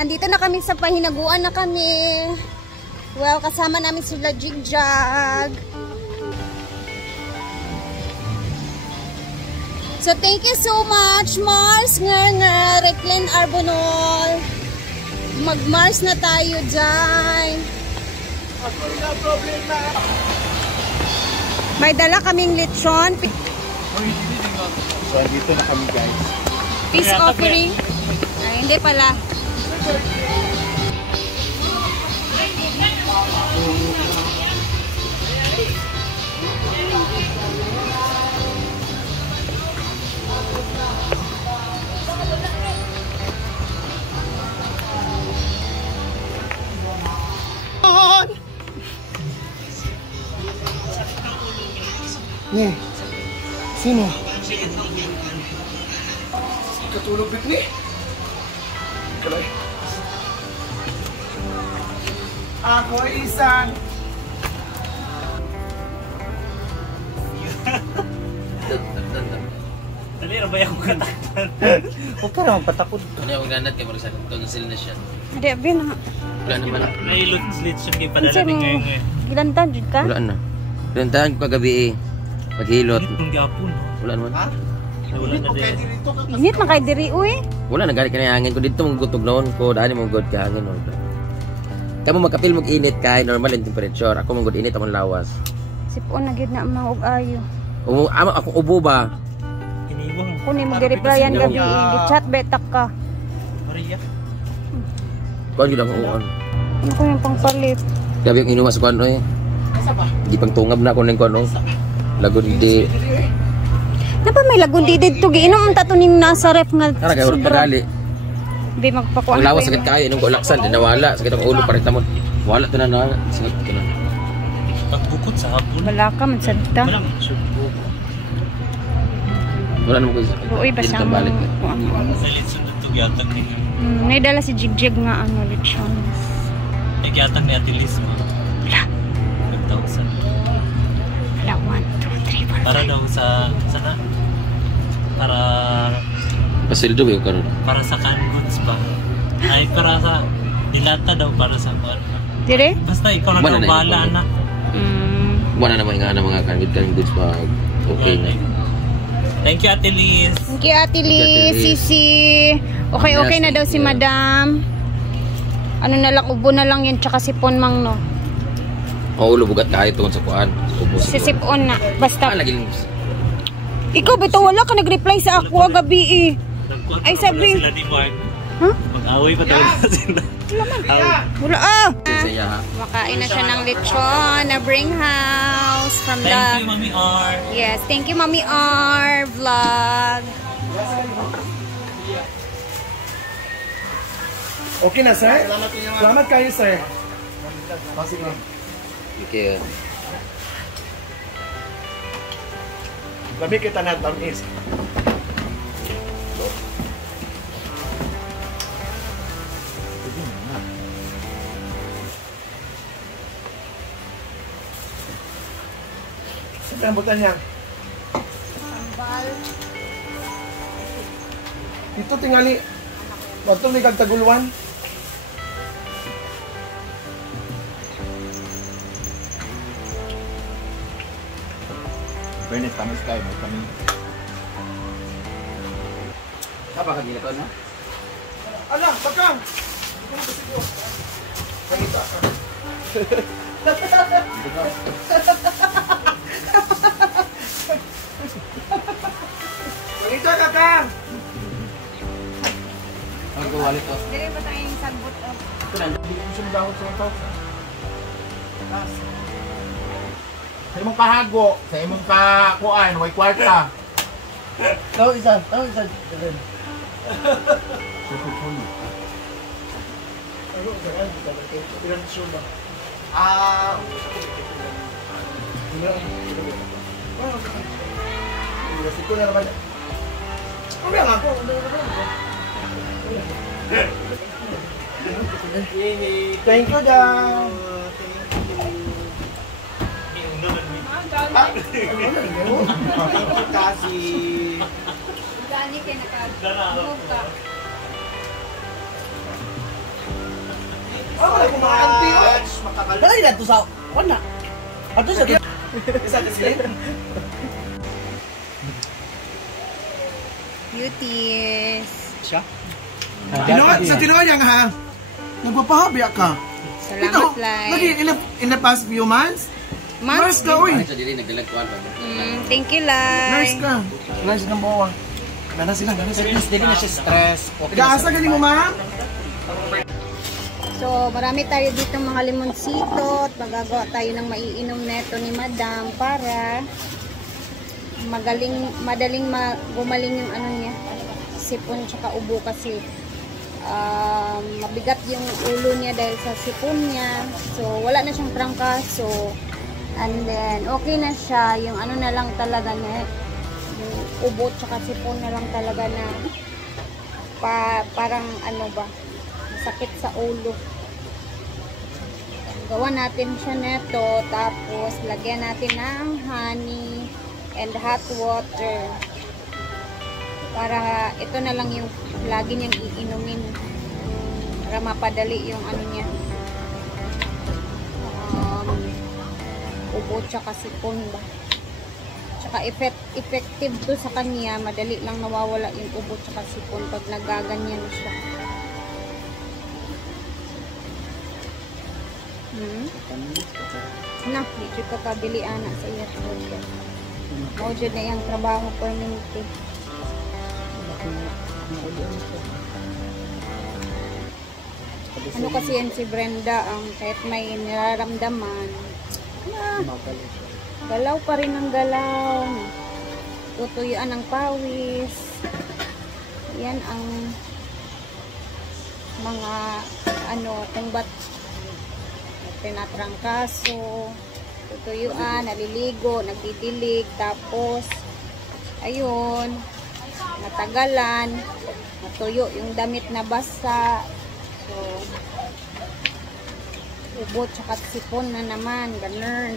Andito na kami sa pahinaguan na kami. Well, kasama namin sila Jigjag. So, thank you so much, Mars Ngernger, Reclin Arbonol. Mag-Mars na tayo dyan. May dala kaming lechon. So, dito na kami, guys. Peace offering. Ay, hindi pala. Nih, sino? Katulog bit ni. Kalay. Ako isang. Dali na ba yung katakpan? Huwag ka naman patakot. Ano yung ganat kay Marisa? Tonsil na siya. Hindi, abin na. Wala naman. Nailot-slit siya kayo padala ni ngayon ngayon. Gilantan, Jud ka? Wala na. Pinuntahan ko kagabi eh. Paghilot. Kung gapon. Wala naman. Wala na din. Init na kay diri, uy. Wala na galit ka na hangin ko. Dito mong gutog noon ko. Dahil mong good ka hangin. Kamu magkapil mong init kay normal yung temperature. Ako mong good init among lawas. Sipon na gid na mga ug-ayo. Ako ubo ba? Iniwang. Kuni mo gi-replyan gabi, gi-chat betak ka. Maria. Kuan yun lang uwan. Ano ko yung pangpalit? Gabi yung inumas ko ano eh. Di pang tungab na ako ng kuan lagon di. Na ba may lagundi dito giinom ta to ning nasa ref nga. Ara kay urang kadali. Di magpakuan. Ang lawas sakit kayo nung ulaksan din nawala. Sakit ang ulo parita mo. Wala ta na sakit ka na. Pagbukod sa hapon. Wala ka man sadta. Wala man subo. Wala naman ko. Uy, basta mo. Nalitsun na ito gyatang ni. Naidala si Jigjag nga ano, lechon. Ay gyatang ni Ate Liz mo. Wala. 5,000. Wala, 1, 2, 3, 4, 5. Para daw sa sana. Para Pasildo ba yung karon? para sa canned goods ba? Ay para sa dilata daw para sa ano. Dire? Basta ikaw na Wala na, bahala ikaw na. na. Wala naman nga na mga kanid goods pag okay na. Thank you Ate Liz. Thank you, Ate Liz, Ate Liz. Sisi. Okay na daw si Madam. Ano na lang, ubo na lang yan, tsaka sipon mang no. Ulo bugat kahit tungkol sa kuan. Sisipon na. Basta. Lagi. Ikaw, bito wala ka nag-reply sa ako gabi eh. Ay, sabi. Sila ni Mark. Huh? Mag-away pa talaga sila. Wala ah. Saya ha. Makain na siya ng lechon na bring house from Thank you Mami R. Yes, thank you Mami R vlog. Okay na, sir? Salamat kayo, sir. Sige. Okay. Labi kita na tamis. Saan ang butan niya? Sambal. Dito tingali. Bato may kagtaguluan. Fairness, tamis kayo. May kami. Apa ka gila ko na? Ala, bakang! Pangita ka. Pangita ka, Kang! Ang gawalit to. Dire ba tayong sagbot of? Hindi ko siya dahon sa ito. Sa imong kahago, sa imong kakuan, way kwarta. Tahu isan. Thank you, Dan. Kasih. Gani kay naka-move ka. wala ko mga auntie, oh. Dali na to sa, wala. Ato sa, isa ka sila. Beauties. Siya? Sa tinuan niya ha, nagpapahabya ka. Salamat, Lai. Lagi in the past few months, nurse ka, uy. Sa dili nagdalagkuan ba? Thank you, Lai. Nurse ka. Nurse ng bawa. Gana sila. Dili na siya stress. Nag-aasa galing mo, ma'am? So, marami tayo dito mga limonsito at magagawa tayo ng maiinom neto ni Madam para madaling gumaling yung ano niya, sipon tsaka ubo kasi mabigat yung ulo niya dahil sa sipon niya. So, wala na siyang trangkaso. And then, okay na siya. Yung ano na lang talaga niya, yung ubo tsaka sipon na lang talaga na parang ano ba, sakit sa ulo. Gawa natin siya neto, tapos lagyan natin ng honey and hot water para ito na lang yung lagi niyang iinumin para mapadali yung ano niya, ubo tsaka sipon ba, tsaka effective to sa kanya. Madali lang nawawala yung ubo tsaka sipon pag nagaganyan siya. Na, medyo kakabili anak sa iya. Mao jud na yung trabaho permanente. Ano kasi yan si Brenda, kahit may nararamdaman, galaw pa rin ang galaw, tutuyuan ng pawis. Yan ang mga ano, kung ba't tinatrangkaso, tutuyuan, naliligo, nagdidilig, tapos ayun, natagalan, natuyo yung damit na basa. So, ubo tsaka sipon na naman, ganun.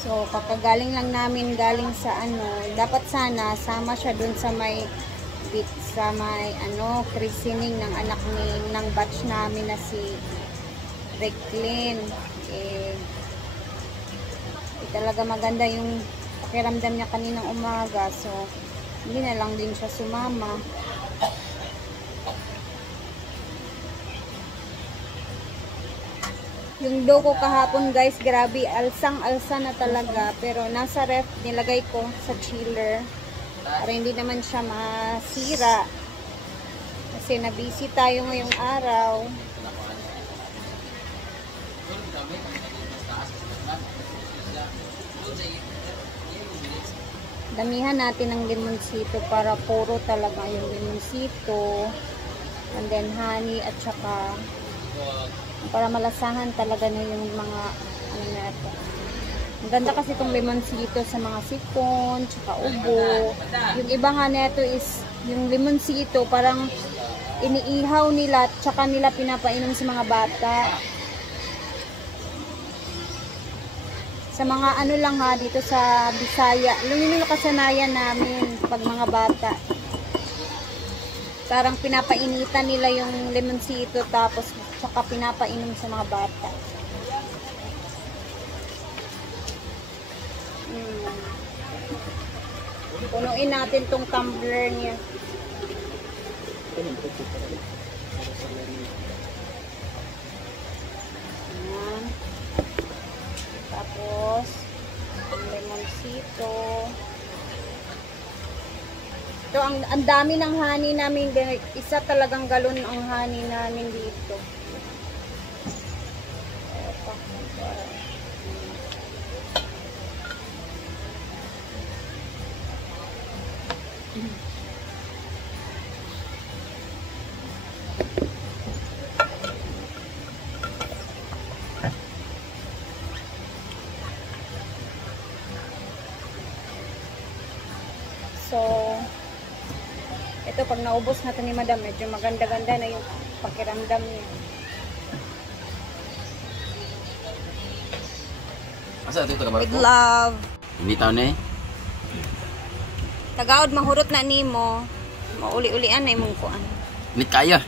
So, kakagaling lang namin galing sa ano, dapat sana sama siya dun sa may christening ng anak ng batch namin na si Reclin. Talaga maganda yung pakiramdam niya kaninang umaga, so hindi na lang din siya sumama. Yung dough ko kahapon guys, grabe, alsang-alsa na talaga, pero nasa ref nilagay ko sa chiller para hindi naman siya masira kasi na-busy tayo ngayong araw. Damihan natin ng limonsito para puro talaga yung limonsito, and then honey at saka para malasahan talaga na yung mga ano na ito. Ang ganda kasi itong limonsito sa mga sipon, tsaka ubo. Yung iba nga neto is, yung limonsito parang iniihaw nila, tsaka nila pinapainom sa mga bata. Sa mga ano lang ha, dito sa Bisaya, yun yung kasanayan namin pag mga bata. Parang pinapainitan nila yung limonsito, tapos tsaka pinapainom sa mga bata. Punuin natin tong tumbler niya. Ayan. Tapos limonsito. Ito, ang dami ng honey namin. Isa talagang galon ang honey namin dito. So, ito pag naubos na ito ni Madam, medyo maganda-ganda na yung pakiramdam niya. Asa ito ka ba? Big love. Hindi taon eh. Tagaod mahurot na nimo. Mauli-ulian na imong kuan. Init kaya.